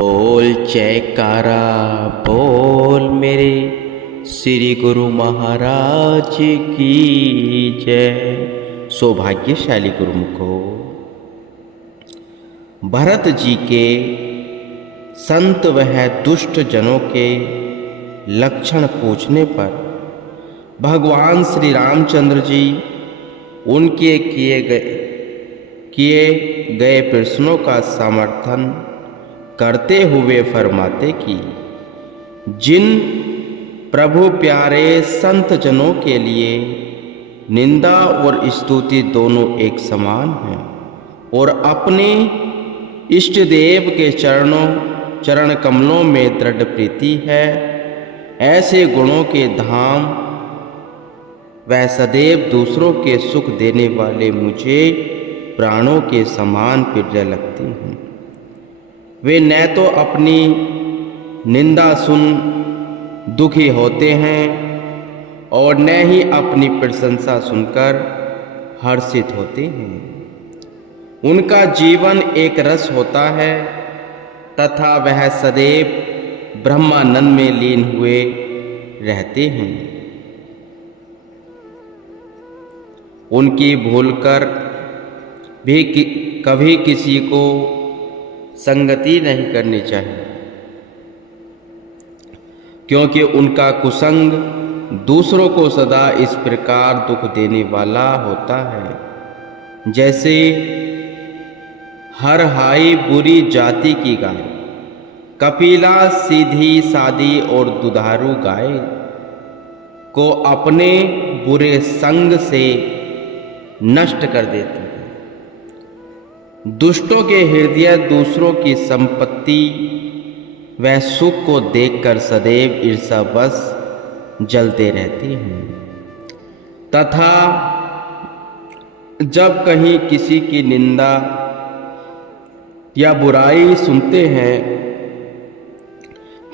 बोल जयकारा बोल मेरे श्री गुरु महाराज की जय। सौभाग्यशाली गुरुमुखो, भरत जी के संत वह दुष्ट जनों के लक्षण पूछने पर भगवान श्री रामचंद्र जी उनके किए गए प्रश्नों का समर्थन करते हुए फरमाते कि जिन प्रभु प्यारे संत जनों के लिए निंदा और स्तुति दोनों एक समान हैं और अपने इष्ट देव के चरण कमलों में दृढ़ प्रीति है, ऐसे गुणों के धाम वह सदैव दूसरों के सुख देने वाले मुझे प्राणों के समान प्रिय लगती हैं। वे न तो अपनी निंदा सुन दुखी होते हैं और न ही अपनी प्रशंसा सुनकर हर्षित होते हैं। उनका जीवन एक रस होता है तथा वह सदैव ब्रह्मानंद में लीन हुए रहते हैं। उनकी भूलकर भी कभी किसी को संगति नहीं करनी चाहिए, क्योंकि उनका कुसंग दूसरों को सदा इस प्रकार दुख देने वाला होता है जैसे हर हाई बुरी जाति की गाय, कपिला सीधी सादी और दुधारू गाय को अपने बुरे संग से नष्ट कर देती है। दुष्टों के हृदय दूसरों की संपत्ति वह सुख को देखकर सदैव ईर्ष्यावश जलते रहते हैं तथा जब कहीं किसी की निंदा या बुराई सुनते हैं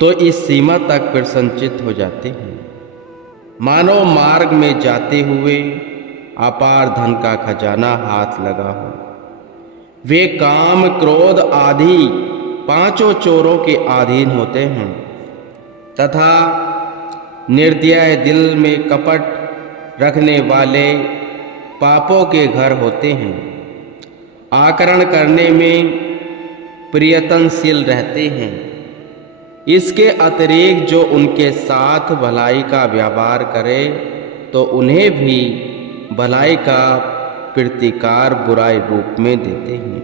तो इस सीमा तक प्रसन्नचित्त हो जाते हैं मानो मार्ग में जाते हुए अपार धन का खजाना हाथ लगा हो। वे काम क्रोध आदि पांचों चोरों के अधीन होते हैं तथा निर्दय दिल में कपट रखने वाले पापों के घर होते हैं। आकरण करने में प्रयत्नशील रहते हैं। इसके अतिरिक्त जो उनके साथ भलाई का व्यवहार करे तो उन्हें भी भलाई का प्रतिकार बुराई रूप में देते हैं।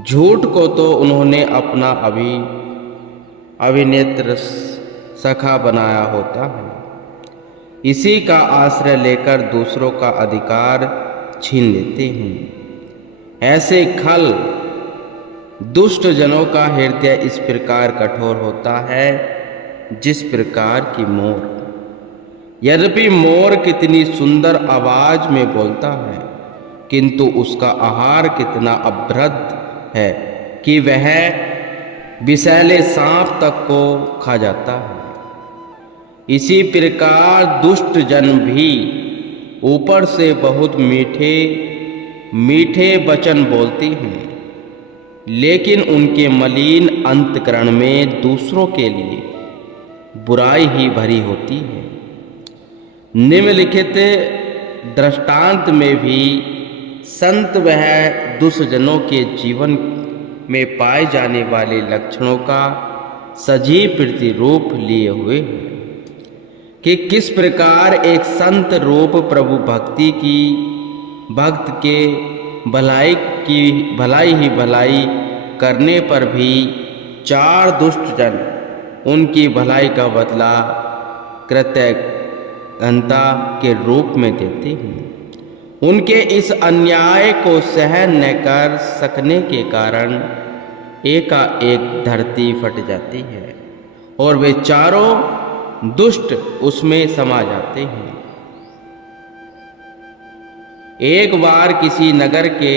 झूठ को तो उन्होंने अपना अभिनेत्र सखा बनाया होता है। इसी का आश्रय लेकर दूसरों का अधिकार छीन लेते हैं। ऐसे खल दुष्ट जनों का हृदय इस प्रकार कठोर होता है जिस प्रकार की मोर। यद्यपि मोर कितनी सुंदर आवाज में बोलता है, किंतु उसका आहार कितना अभद्र है कि वह विषैले सांप तक को खा जाता है। इसी प्रकार दुष्ट जन भी ऊपर से बहुत मीठे मीठे वचन बोलते हैं, लेकिन उनके मलिन अंतकरण में दूसरों के लिए बुराई ही भरी होती है। निम्नलिखित दृष्टांत में भी संत वह दुष्टजनों के जीवन में पाए जाने वाले लक्षणों का सजीव प्रतिरूप लिए हुए हैं कि किस प्रकार एक संत रूप प्रभु भक्त के भलाई ही भलाई करने पर भी चार दुष्ट जन उनकी भलाई का बदला कृतज्ञता के रूप में देते हैं। उनके इस अन्याय को सहन न कर सकने के कारण एकाएक धरती फट जाती है और वे चारों दुष्ट उसमें समा जाते हैं। एक बार किसी नगर के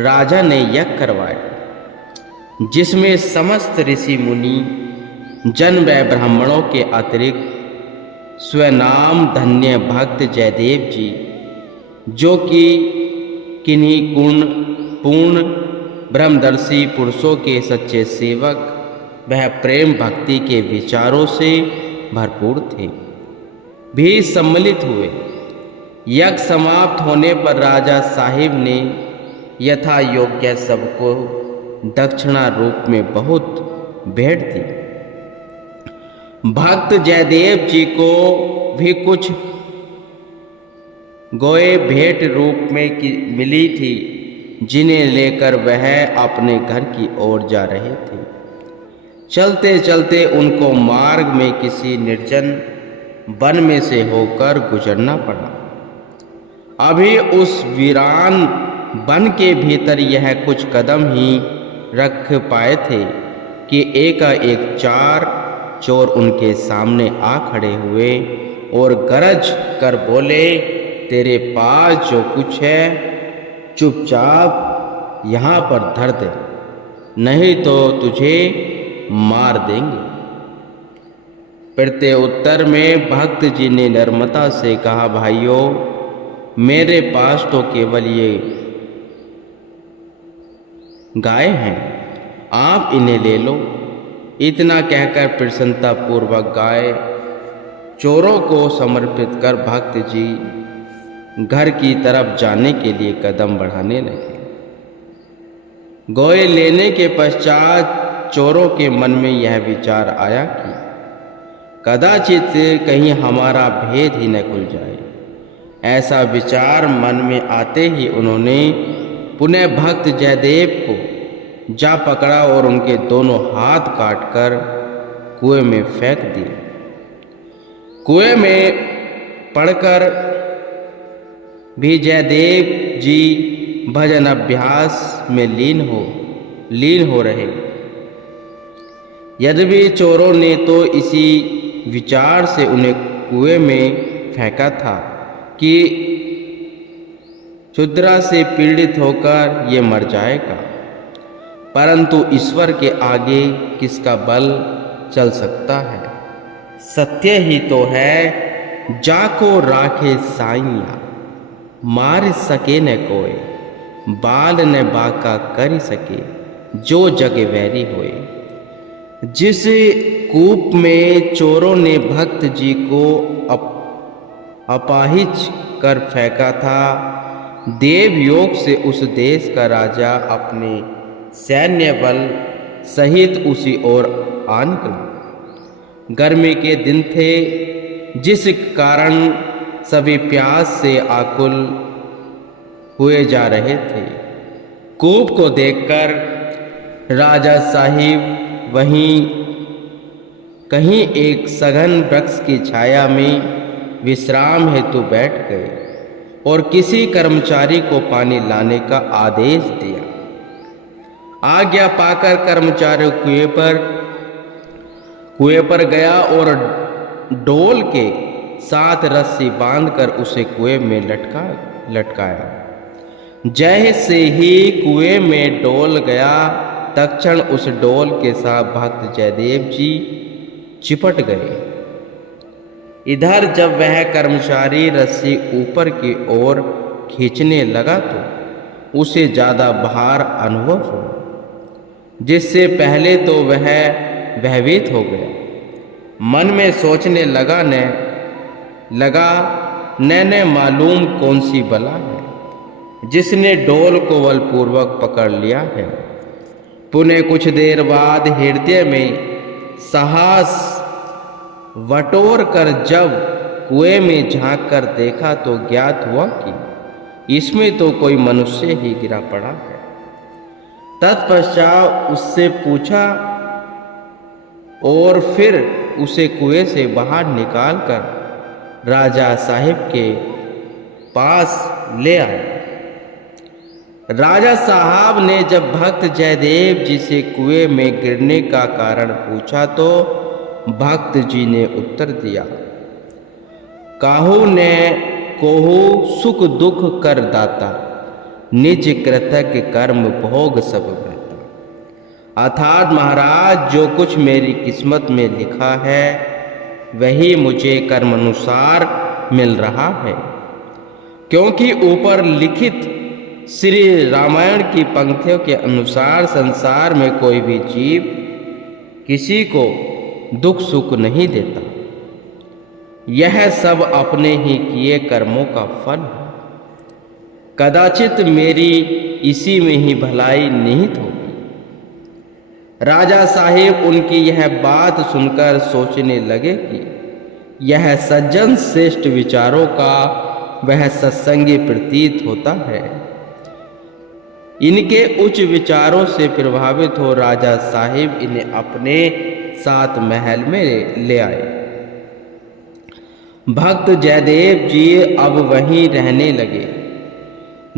राजा ने यज्ञ करवाया जिसमें समस्त ऋषि मुनि जन व ब्राह्मणों के अतिरिक्त स्वनाम धन्य भक्त जयदेव जी, जो कि किन्हीं पूर्ण ब्रह्मदर्शी पुरुषों के सच्चे सेवक वह प्रेम भक्ति के विचारों से भरपूर थे भी सम्मिलित हुए। यज्ञ समाप्त होने पर राजा साहिब ने यथा योग्य सबको दक्षिणा रूप में बहुत भेंट दी। भक्त जयदेव जी को भी कुछ गोए भेंट रूप में मिली थी, जिन्हें लेकर वह अपने घर की ओर जा रहे थे। चलते चलते उनको मार्ग में किसी निर्जन वन में से होकर गुजरना पड़ा। अभी उस वीरान वन के भीतर यह कुछ कदम ही रख पाए थे कि एकाएक 4 चोर उनके सामने आ खड़े हुए और गरज कर बोले, तेरे पास जो कुछ है चुपचाप यहाँ पर धर दे, नहीं तो तुझे मार देंगे। प्रत्युत्तर उत्तर में भक्त जी ने नम्रता से कहा, भाइयों, मेरे पास तो केवल ये गाय हैं, आप इन्हें ले लो। इतना कहकर प्रसन्नता पूर्वक गाय चोरों को समर्पित कर भक्त जी घर की तरफ जाने के लिए कदम बढ़ाने लगे। गोए लेने के पश्चात चोरों के मन में यह विचार आया कि कदाचित कहीं हमारा भेद ही न खुल जाए। ऐसा विचार मन में आते ही उन्होंने पुनः भक्त जयदेव को जा पकड़ा और उनके दोनों हाथ काटकर कुएं में फेंक दिए। कुएं में पड़कर भी जयदेव जी भजन अभ्यास में लीन हो रहे। यद्यपि चोरों ने तो इसी विचार से उन्हें कुएं में फेंका था कि क्षुद्रा से पीड़ित होकर ये मर जाएगा, परंतु ईश्वर के आगे किसका बल चल सकता है। सत्य ही तो है, जाको राखे साइया, मार सके न कोई, बाल न बाका कर सके, जो जग वैरी होए। जिस कूप में चोरों ने भक्त जी को अपाहिज कर फेंका था, देवयोग से उस देश का राजा अपने सैन्य बल सहित उसी ओर आ निकला। गर्मी के दिन थे, जिस कारण सभी प्यास से आकुल हुए जा रहे थे। कूप को देखकर राजा साहिब वहीं कहीं एक सघन वृक्ष की छाया में विश्राम हेतु बैठ गए और किसी कर्मचारी को पानी लाने का आदेश दिया। आज्ञा पाकर कर्मचारी कुएं पर गया और डोल के साथ रस्सी बांधकर उसे कुएं में लटकाया। जैसे ही कुएं में डोल गया, तत्क्षण उस डोल के साथ भक्त जयदेव जी चिपट गए। इधर जब वह कर्मचारी रस्सी ऊपर की ओर खींचने लगा तो उसे ज्यादा भार अनुभव हुआ, जिससे पहले तो वह भयभीत हो गया। मन में सोचने लगा न मालूम कौन सी बला है जिसने डोल को बलपूर्वक पकड़ लिया है। पुनः कुछ देर बाद हृदय में साहस बटोर कर जब कुएं में झांक कर देखा तो ज्ञात हुआ कि इसमें तो कोई मनुष्य ही गिरा पड़ा है। तत्पश्चात उससे पूछा और फिर उसे कुएं से बाहर निकालकर राजा साहिब के पास ले आए। राजा साहब ने जब भक्त जयदेव जी से कुएं में गिरने का कारण पूछा तो भक्त जी ने उत्तर दिया, काहू ने कोहू सुख दुख कर दाता, निज कृतज्ञ कर्म भोग सब वृता। अर्थात महाराज, जो कुछ मेरी किस्मत में लिखा है वही मुझे कर्मानुसार मिल रहा है, क्योंकि ऊपर लिखित श्री रामायण की पंक्तियों के अनुसार संसार में कोई भी जीव किसी को दुख सुख नहीं देता। यह सब अपने ही किए कर्मों का फल है। कदाचित मेरी इसी में ही भलाई निहित होगी। राजा साहिब उनकी यह बात सुनकर सोचने लगे कि यह सज्जन श्रेष्ठ विचारों का वह सत्संगी प्रतीत होता है। इनके उच्च विचारों से प्रभावित हो राजा साहिब इन्हें अपने साथ महल में ले आए। भक्त जयदेव जी अब वहीं रहने लगे।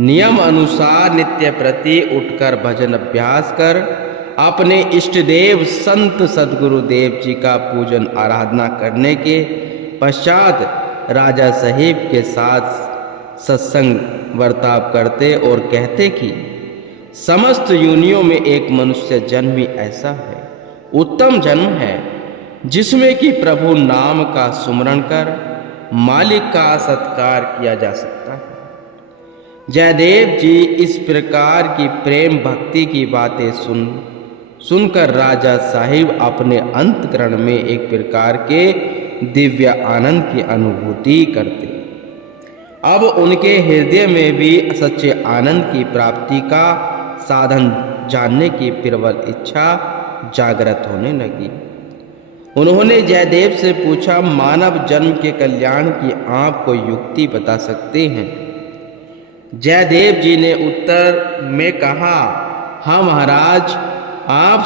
नियम अनुसार नित्य प्रति उठकर भजन अभ्यास कर अपने इष्ट देव संत सदगुरुदेव जी का पूजन आराधना करने के पश्चात राजा साहिब के साथ सत्संग वर्ताव करते और कहते कि समस्त योनियों में एक मनुष्य जन्म ही ऐसा है, उत्तम जन्म है, जिसमें कि प्रभु नाम का सुमरण कर मालिक का सत्कार किया जा सकता है। जयदेव जी इस प्रकार की प्रेम भक्ति की बातें सुनकर राजा साहिब अपने अंतःकरण में एक प्रकार के दिव्य आनंद की अनुभूति करते। अब उनके हृदय में भी सच्चे आनंद की प्राप्ति का साधन जानने की प्रबल इच्छा जागृत होने लगी। उन्होंने जयदेव से पूछा, मानव जन्म के कल्याण की आप कोई युक्ति बता सकते हैं? जयदेव जी ने उत्तर में कहा, हाँ महाराज, आप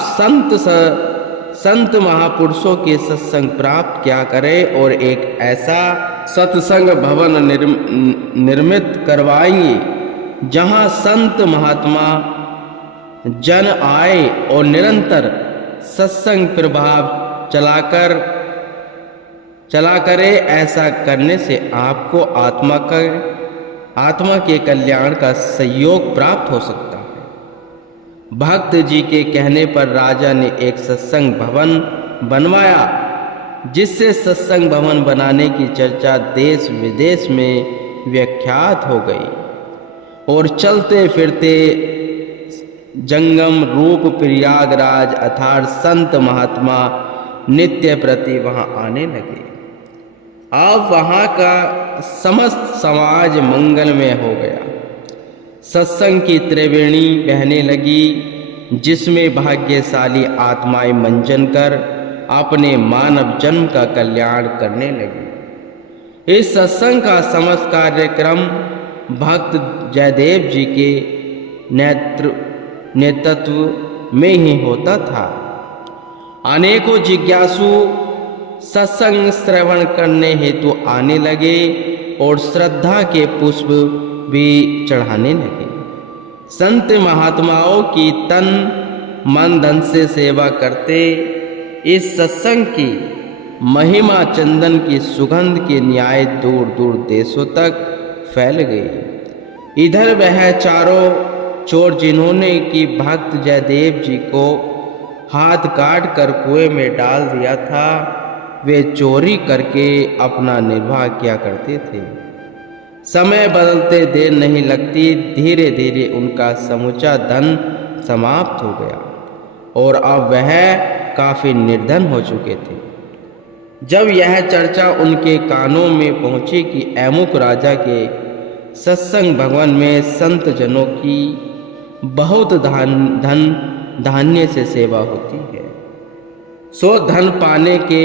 संत महापुरुषों के सत्संग प्राप्त क्या करें और एक ऐसा सत्संग भवन निर्मित करवाएंगे जहां संत महात्मा जन आए और निरंतर सत्संग प्रभाव चला करे। ऐसा करने से आपको आत्मा के कल्याण का सहयोग प्राप्त हो सकता है। भक्त जी के कहने पर राजा ने एक सत्संग भवन बनवाया, जिससे सत्संग भवन बनाने की चर्चा देश विदेश में विख्यात हो गई और चलते फिरते जंगम रूप प्रयागराज अर्थात संत महात्मा नित्य प्रति वहां आने लगे। अब वहां का समस्त समाज मंगलमय हो गया। सत्संग की त्रिवेणी बहने लगी, जिसमें भाग्यशाली आत्माएं मंजन कर अपने मानव जन्म का कल्याण करने लगी। इस सत्संग का समस्त कार्यक्रम भक्त जयदेव जी के नेतृत्व में ही होता था। अनेकों जिज्ञासु सत्संग श्रवण करने हेतु आने लगे और श्रद्धा के पुष्प भी चढ़ाने लगे। संत महात्माओं की तन मन धन से सेवा करते इस सत्संग की महिमा चंदन की सुगंध के न्याय दूर दूर देशों तक फैल गई। इधर वह चारों चोर जिन्होंने कि भक्त जयदेव जी को हाथ काट कर कुएं में डाल दिया था, वे चोरी करके अपना निर्वाह किया करते थे। समय बदलते देर नहीं लगती, धीरे धीरे उनका समूचा धन समाप्त हो गया और अब वह काफी निर्धन हो चुके थे। जब यह चर्चा उनके कानों में पहुंची कि अमुक राजा के सत्संग भवन में संत जनों की बहुत धन धान्य से सेवा होती है, सो धन पाने के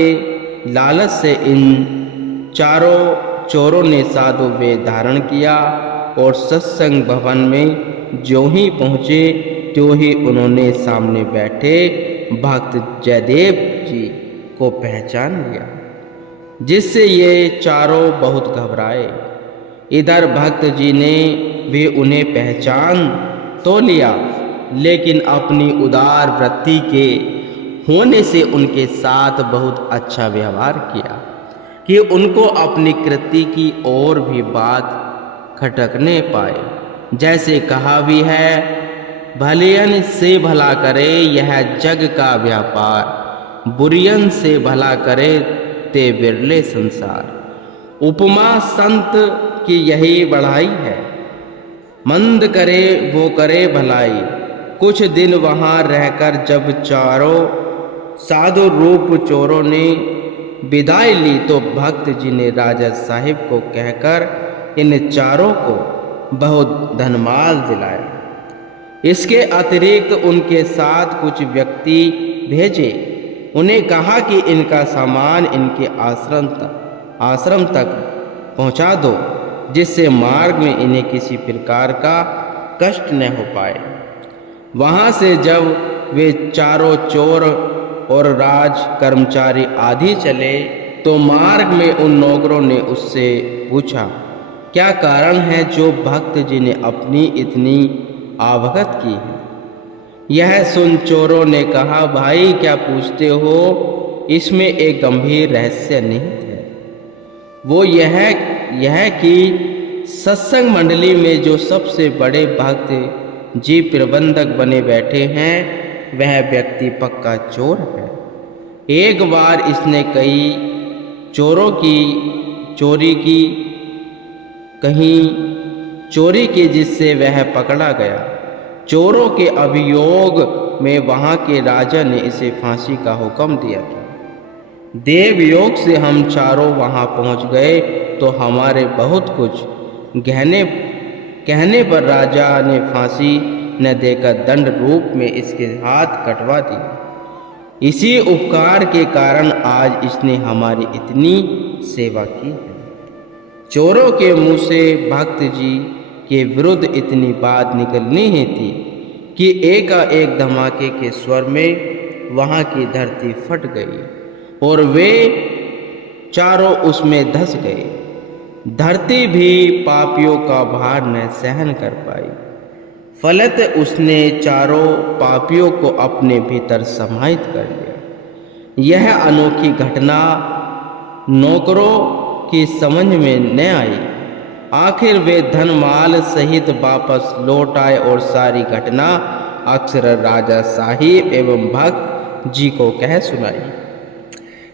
लालच से इन चारों चोरों ने साधु वेश धारण किया और सत्संग भवन में ज्यों ही पहुँचे त्यों ही उन्होंने सामने बैठे भक्त जयदेव जी को पहचान लिया, जिससे ये चारों बहुत घबराए। इधर भक्त जी ने भी उन्हें पहचान तो लिया, लेकिन अपनी उदार वृत्ति के होने से उनके साथ बहुत अच्छा व्यवहार किया कि उनको अपनी कृति की और भी बात खटकने पाए। जैसे कहा भी है, भलियन से भला करे यह जग का व्यापार, बुरियन से भला करे ते बिरले संसार। उपमा संत की यही बढ़ाई है। मंद करे वो करे भलाई। कुछ दिन वहाँ रहकर जब चारों साधु रूप चोरों ने विदाई ली तो भक्त जी ने राजा साहिब को कहकर इन चारों को बहुत धनमाल दिलाया। इसके अतिरिक्त उनके साथ कुछ व्यक्ति भेजे। उन्हें कहा कि इनका सामान इनके आश्रम तक पहुंचा दो, जिससे मार्ग में इन्हें किसी प्रकार का कष्ट न हो पाए। वहां से जब वे चारों चोर और राज कर्मचारी आदि चले तो मार्ग में उन नौकरों ने उससे पूछा, क्या कारण है जो भक्त जी ने अपनी इतनी आवभगत की है? यह सुन चोरों ने कहा, भाई क्या पूछते हो, इसमें एक गंभीर रहस्य निहित है। वो यह कि सत्संग मंडली में जो सबसे बड़े भक्त जी प्रबंधक बने बैठे हैं वह व्यक्ति पक्का चोर है। एक बार इसने कई चोरों की चोरी की जिससे वह पकड़ा गया। चोरों के अभियोग में वहां के राजा ने इसे फांसी का हुक्म दिया था। देवयोग से हम चारों वहां पहुंच गए तो हमारे बहुत कुछ कहने पर राजा ने फांसी न देकर दंड रूप में इसके हाथ कटवा दिए। इसी उपकार के कारण आज इसने हमारी इतनी सेवा की है। चोरों के मुंह से भक्त जी के विरुद्ध इतनी बात निकलनी ही थी कि एकाएक धमाके के स्वर में वहां की धरती फट गई और वे चारों उसमें धंस गए। धरती भी पापियों का भार न सहन कर पाई। फलत उसने चारों पापियों को अपने भीतर समाहित कर लिया। यह अनोखी घटना नौकरों की समझ में न आई। आखिर वे धनमाल सहित वापस लौट आए और सारी घटना अक्सर राजा साहिब एवं भक्त जी को कह सुनाई।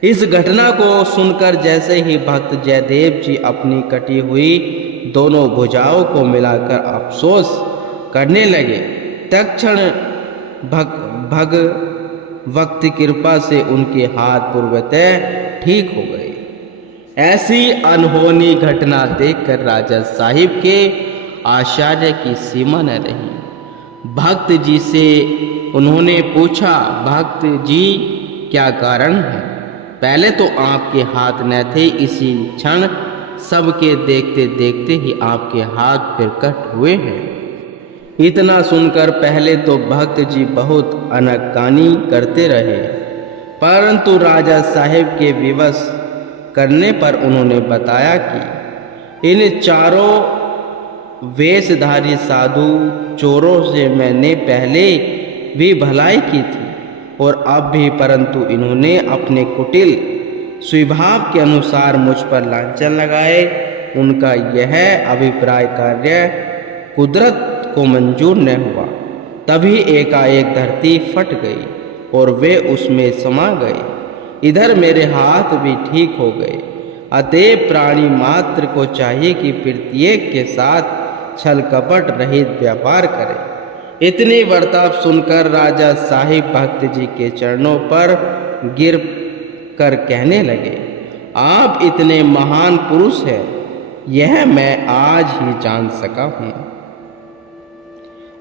इस घटना को सुनकर जैसे ही भक्त जयदेव जी अपनी कटी हुई दोनों भुजाओं को मिलाकर अफसोस करने लगे, तत्क्षण भगवत कृपा से उनके हाथ पूर्वतः ठीक हो गए। ऐसी अनहोनी घटना देखकर राजा साहिब के आश्चर्य की सीमा न रही। भक्त जी से उन्होंने पूछा, भक्त जी क्या कारण है? पहले तो आपके हाथ न थे, इसी क्षण सबके देखते देखते ही आपके हाथ प्रकट हुए हैं। इतना सुनकर पहले तो भक्त जी बहुत आनाकानी करते रहे, परंतु राजा साहिब के विवश करने पर उन्होंने बताया कि इन चारों वेशधारी साधु चोरों से मैंने पहले भी भलाई की थी और अब भी, परंतु इन्होंने अपने कुटिल स्वभाव के अनुसार मुझ पर लांछन लगाए। उनका यह अभिप्राय कार्य कुदरत को मंजूर न हुआ। तभी एकाएक धरती फट गई और वे उसमें समा गए। इधर मेरे हाथ भी ठीक हो गए। अतएव प्राणी मात्र को चाहिए कि प्रत्येक के साथ छल कपट रहित व्यापार करे। इतनी वार्ता सुनकर राजा साहिब भक्त जी के चरणों पर गिर कर कहने लगे, आप इतने महान पुरुष हैं, यह मैं आज ही जान सका हूँ।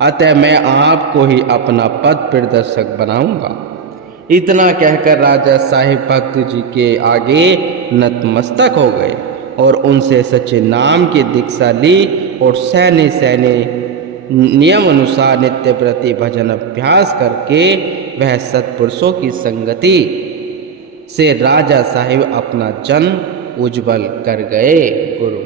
अतः मैं आपको ही अपना पथ प्रदर्शक बनाऊंगा। इतना कहकर राजा साहिब भक्त जी के आगे नतमस्तक हो गए और उनसे सच्चे नाम की दीक्षा ली और सैन्य नियम अनुसार नित्य प्रति भजन अभ्यास करके वह सत्पुरुषों की संगति से राजा साहिब अपना जन्म उज्जवल कर गए। गुरु